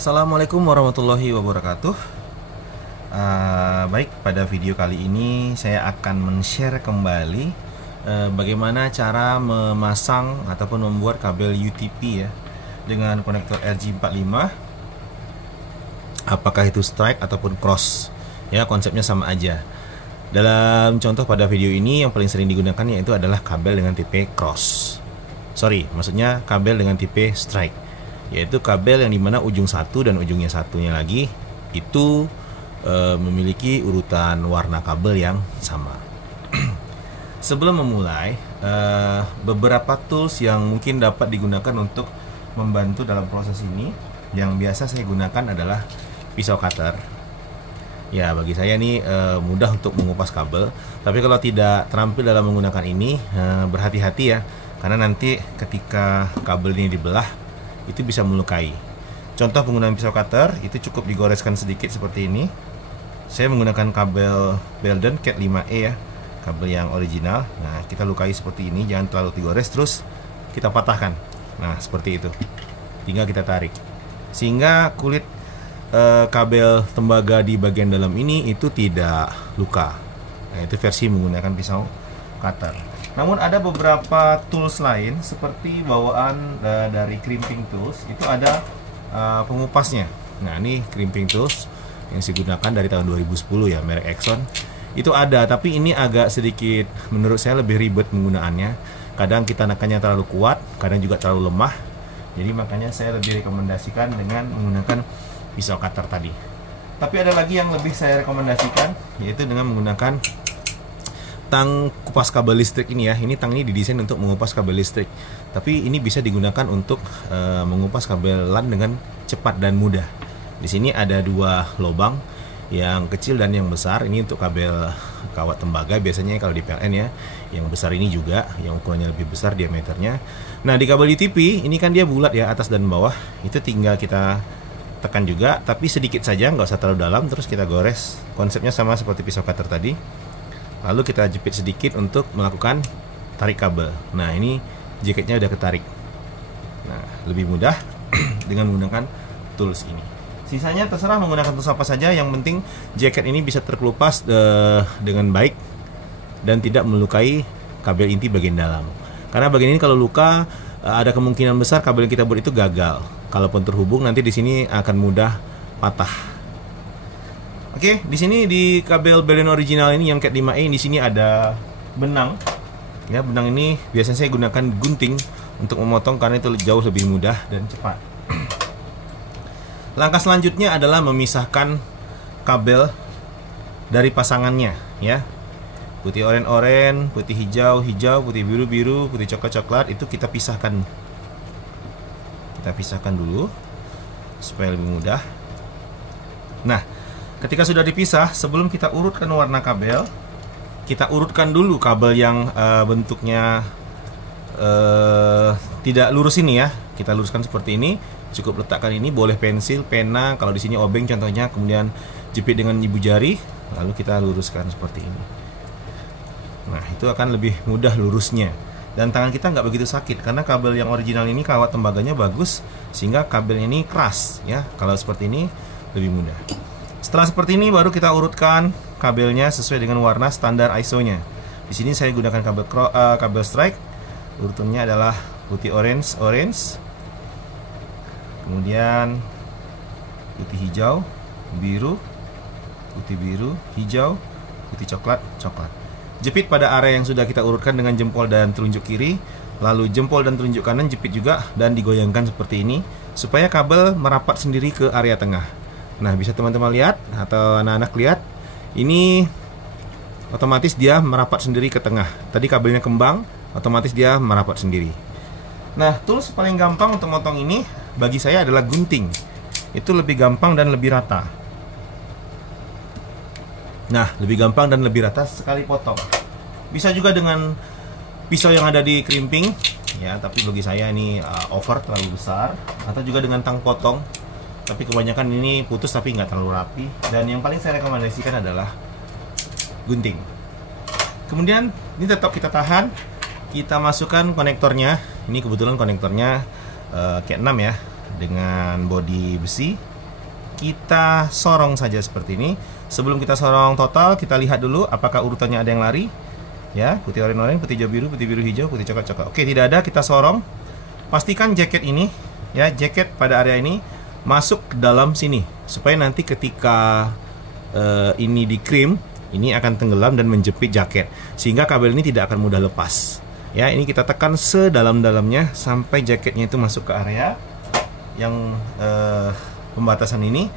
Assalamualaikum warahmatullahi wabarakatuh. Baik, pada video kali ini saya akan men-share kembali bagaimana cara memasang ataupun membuat kabel UTP ya dengan konektor RJ45. Apakah itu strike ataupun cross ya, konsepnya sama aja. Dalam contoh pada video ini yang paling sering digunakan yaitu adalah kabel dengan tipe cross. Maksudnya kabel dengan tipe strike, yaitu kabel yang dimana ujung satu dan ujungnya satunya lagi itu memiliki urutan warna kabel yang sama. Sebelum memulai, beberapa tools yang mungkin dapat digunakan untuk membantu dalam proses ini, yang biasa saya gunakan adalah pisau cutter. Ya, bagi saya ini mudah untuk mengupas kabel. Tapi kalau tidak terampil dalam menggunakan ini, berhati-hati ya, karena nanti ketika kabel ini dibelah itu bisa melukai. Contoh penggunaan pisau cutter itu cukup digoreskan sedikit seperti ini. Saya menggunakan kabel Belden Cat 5E ya, kabel yang original. Nah, kita lukai seperti ini, jangan terlalu digores, terus kita patahkan. Nah, seperti itu. Tinggal kita tarik sehingga kulit kabel tembaga di bagian dalam ini itu tidak luka. Nah, itu versi menggunakan pisau cutter. Namun ada beberapa tools lain seperti bawaan dari crimping tools, itu ada pengupasnya. Nah, ini crimping tools yang saya gunakan dari tahun 2010 ya, merek Exxon. Itu ada, tapi ini agak sedikit menurut saya lebih ribet penggunaannya. Kadang kita nekannya terlalu kuat, kadang juga terlalu lemah. Jadi makanya saya lebih rekomendasikan dengan menggunakan pisau cutter tadi. Tapi ada lagi yang lebih saya rekomendasikan, yaitu dengan menggunakan tang kupas kabel listrik ini ya. Ini tang ini didesain untuk mengupas kabel listrik, tapi ini bisa digunakan untuk mengupas kabel LAN dengan cepat dan mudah. Di sini ada dua lubang, yang kecil dan yang besar. Ini untuk kabel kawat tembaga biasanya kalau di PLN ya. Yang besar ini juga, yang ukurannya lebih besar diameternya. Nah, di kabel UTP ini kan dia bulat ya, atas dan bawah. Itu tinggal kita tekan juga, tapi sedikit saja, nggak usah terlalu dalam. Terus kita gores. Konsepnya sama seperti pisau cutter tadi. Lalu kita jepit sedikit untuk melakukan tarik kabel. Nah, ini jaketnya udah ketarik. Nah, lebih mudah dengan menggunakan tools ini. Sisanya terserah menggunakan tools apa saja, yang penting jaket ini bisa terkelupas dengan baik dan tidak melukai kabel inti bagian dalam. Karena bagian ini kalau luka, ada kemungkinan besar kabel yang kita buat itu gagal. Kalaupun terhubung, nanti di sini akan mudah patah. Oke, di sini di kabel Belden original ini yang Cat 5E, di sini ada benang. Ya, benang ini biasanya saya gunakan gunting untuk memotong karena itu jauh lebih mudah dan cepat. Langkah selanjutnya adalah memisahkan kabel dari pasangannya ya. Putih oranye, putih hijau, putih biru, putih coklat, itu kita pisahkan. Kita pisahkan dulu supaya lebih mudah. Nah, ketika sudah dipisah, sebelum kita urutkan warna kabel, kita urutkan dulu kabel yang bentuknya tidak lurus ini ya. Kita luruskan seperti ini. Cukup letakkan ini, boleh pensil, pena, kalau di sini obeng contohnya, kemudian jepit dengan ibu jari, lalu kita luruskan seperti ini. Nah, itu akan lebih mudah lurusnya. Dan tangan kita nggak begitu sakit karena kabel yang original ini kawat tembaganya bagus, sehingga kabelnya ini keras ya. Kalau seperti ini lebih mudah. Setelah seperti ini baru kita urutkan kabelnya sesuai dengan warna standar ISO-nya. Di sini saya gunakan kabel strike. Urutannya adalah putih orange, kemudian putih hijau, biru, putih biru, hijau, putih coklat. Jepit pada area yang sudah kita urutkan dengan jempol dan telunjuk kiri, lalu jempol dan telunjuk kanan jepit juga dan digoyangkan seperti ini supaya kabel merapat sendiri ke area tengah. Nah, bisa teman-teman lihat atau anak-anak lihat, ini otomatis dia merapat sendiri ke tengah. Tadi kabelnya kembang, otomatis dia merapat sendiri. Nah, tools paling gampang untuk motong ini bagi saya adalah gunting. Itu lebih gampang dan lebih rata. Nah, lebih gampang dan lebih rata sekali potong. Bisa juga dengan pisau yang ada di crimping ya, tapi bagi saya ini over, terlalu besar. Atau juga dengan tang potong, tapi kebanyakan ini putus tapi nggak terlalu rapi. Dan yang paling saya rekomendasikan adalah gunting. Kemudian ini tetap kita tahan, kita masukkan konektornya. Ini kebetulan konektornya Cat 6 ya, dengan bodi besi. kita sorong saja seperti ini. Sebelum kita sorong total, kita lihat dulu apakah urutannya ada yang lari. Ya, putih oranye, putih hijau biru hijau, putih coklat. Oke, tidak ada, kita sorong. Pastikan jaket ini, ya, jaket pada area ini masuk ke dalam sini, supaya nanti ketika ini di krim, ini akan tenggelam dan menjepit jaket, sehingga kabel ini tidak akan mudah lepas. Ya, ini kita tekan sedalam-dalamnya sampai jaketnya itu masuk ke area yang pembatasan ini.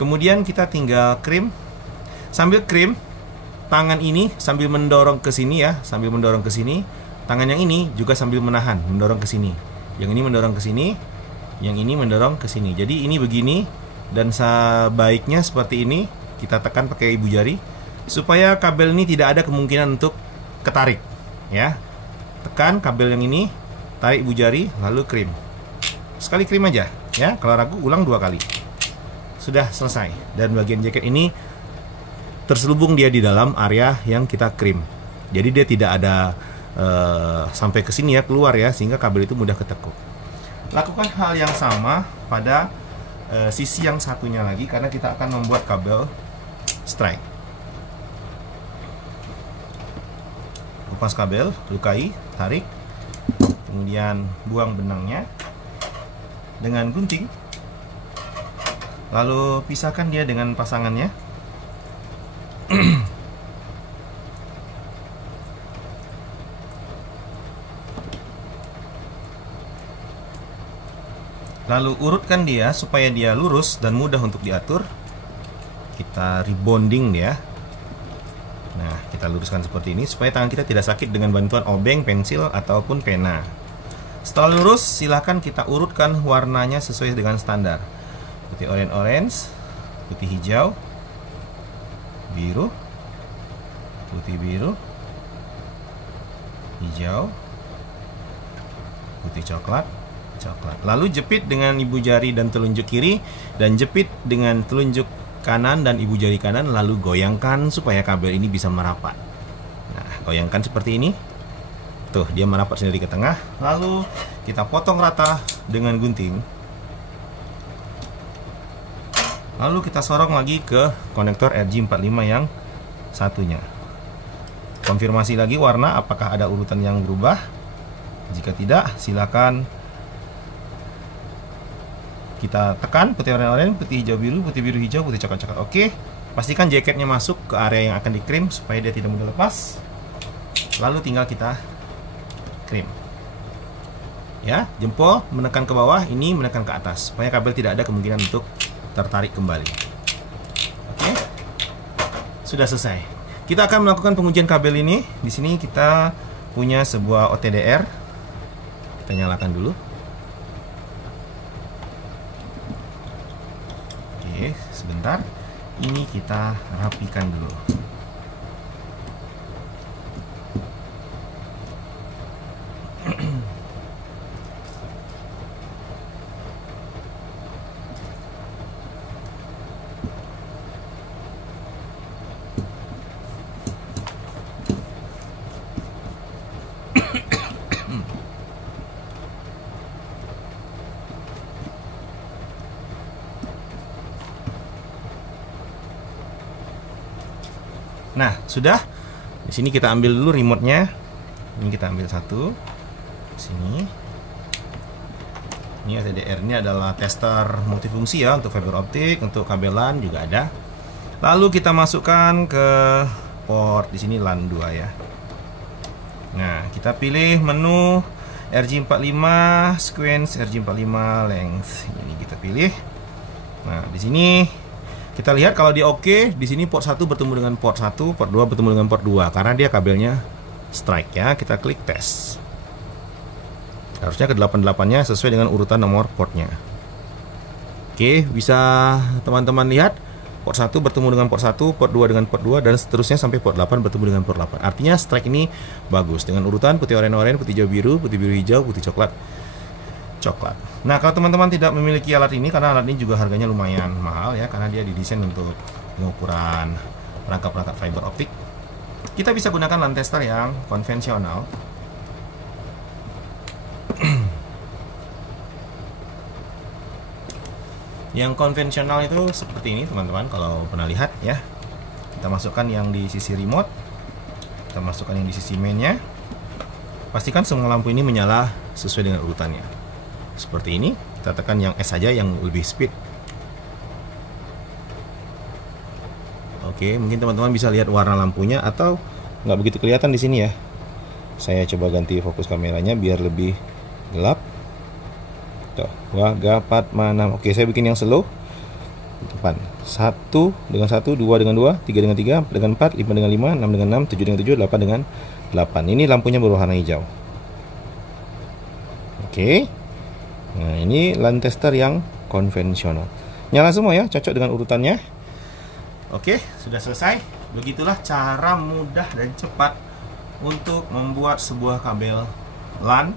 Kemudian kita tinggal krim. Sambil krim, tangan ini sambil mendorong ke sini ya, sambil mendorong ke sini. Tangan yang ini juga sambil menahan, mendorong ke sini. Yang ini mendorong ke sini, yang ini mendorong ke sini. Jadi ini begini, dan sebaiknya seperti ini. Kita tekan pakai ibu jari supaya kabel ini tidak ada kemungkinan untuk ketarik, ya. Tekan kabel yang ini, tarik ibu jari, lalu krim. Sekali krim aja, ya. Kalau ragu, ulang 2 kali. Sudah selesai. Dan bagian jaket ini terselubung dia di dalam area yang kita krim. Jadi dia tidak ada sampai ke sini ya, keluar ya, sehingga kabel itu mudah ketekuk. Lakukan hal yang sama pada sisi yang satunya lagi, karena kita akan membuat kabel strike. Lepas kabel, lukai, tarik, kemudian buang benangnya dengan gunting, lalu pisahkan dia dengan pasangannya. Lalu urutkan dia supaya dia lurus dan mudah untuk diatur. Kita rebonding dia. Nah, kita luruskan seperti ini supaya tangan kita tidak sakit dengan bantuan obeng, pensil, ataupun pena. Setelah lurus, silahkan kita urutkan warnanya sesuai dengan standar. Putih orange, putih hijau, biru, putih biru, hijau, putih coklat. Lalu jepit dengan ibu jari dan telunjuk kiri, dan jepit dengan telunjuk kanan dan ibu jari kanan, lalu goyangkan supaya kabel ini bisa merapat. Nah, goyangkan seperti ini. Tuh, dia merapat sendiri ke tengah. Lalu kita potong rata dengan gunting. Lalu kita sorong lagi ke konektor RJ45 yang satunya. Konfirmasi lagi warna, apakah ada urutan yang berubah. Jika tidak, silakan kita tekan putih oranye, putih hijau biru, putih biru hijau, putih coklat. Oke, pastikan jaketnya masuk ke area yang akan dikrim supaya dia tidak mudah lepas. Lalu tinggal kita krim. Ya, jempol menekan ke bawah, ini menekan ke atas supaya kabel tidak ada kemungkinan untuk tertarik kembali. Oke, sudah selesai. Kita akan melakukan pengujian kabel ini. Di sini kita punya sebuah OTDR. Kita nyalakan dulu. Oke, sebentar. Ini kita rapikan dulu. Nah, sudah. Di sini kita ambil dulu remote-nya. Ini kita ambil satu. Sini. Ini OTDR-nya adalah tester multifungsi ya, untuk fiber optik, untuk kabelan juga ada. Lalu kita masukkan ke port di sini LAN 2 ya. Nah, kita pilih menu RJ45 sequence, RJ45 length. Ini kita pilih. Nah, di sini kita lihat kalau dia oke, di sini port 1 bertemu dengan port 1, port 2 bertemu dengan port 2 karena dia kabelnya strike ya. Kita klik tes. Harusnya ke 88-nya sesuai dengan urutan nomor portnya. Oke, bisa teman-teman lihat port 1 bertemu dengan port 1, port 2 dengan port 2, dan seterusnya sampai port 8 bertemu dengan port 8. Artinya strike ini bagus dengan urutan putih oranye, putih hijau biru, putih biru hijau, putih coklat. Nah, kalau teman-teman tidak memiliki alat ini, karena alat ini juga harganya lumayan mahal ya, karena dia didesain untuk pengukuran perangkap-perangkap fiber optik, kita bisa gunakan LAN tester yang konvensional. Yang konvensional itu seperti ini teman-teman, kalau pernah lihat ya. Kita masukkan yang di sisi remote, kita masukkan yang di sisi mainnya. Pastikan semua lampu ini menyala sesuai dengan urutannya. Seperti ini, kita tekan yang S saja yang lebih speed. Oke, mungkin teman-teman bisa lihat warna lampunya atau nggak begitu kelihatan di sini ya. Saya coba ganti fokus kameranya biar lebih gelap. Tuh, Wagapat mana? Oke, saya bikin yang slow. Depan 1 dengan 1, 2 dengan 2, 3 dengan 3, 4 dengan 4, 5 dengan 5, 6 dengan 6, 7 dengan 7, 8 dengan 8. Ini lampunya berwarna hijau. Oke. Nah, ini lamp tester yang konvensional. Nyala semua ya, cocok dengan urutannya. Oke, sudah selesai. Begitulah cara mudah dan cepat untuk membuat sebuah kabel LAN.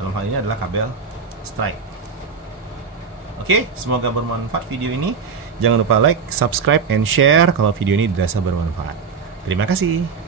Dalam hal ini adalah kabel strike. Oke, semoga bermanfaat video ini. Jangan lupa like, subscribe, and share kalau video ini dirasa bermanfaat. Terima kasih.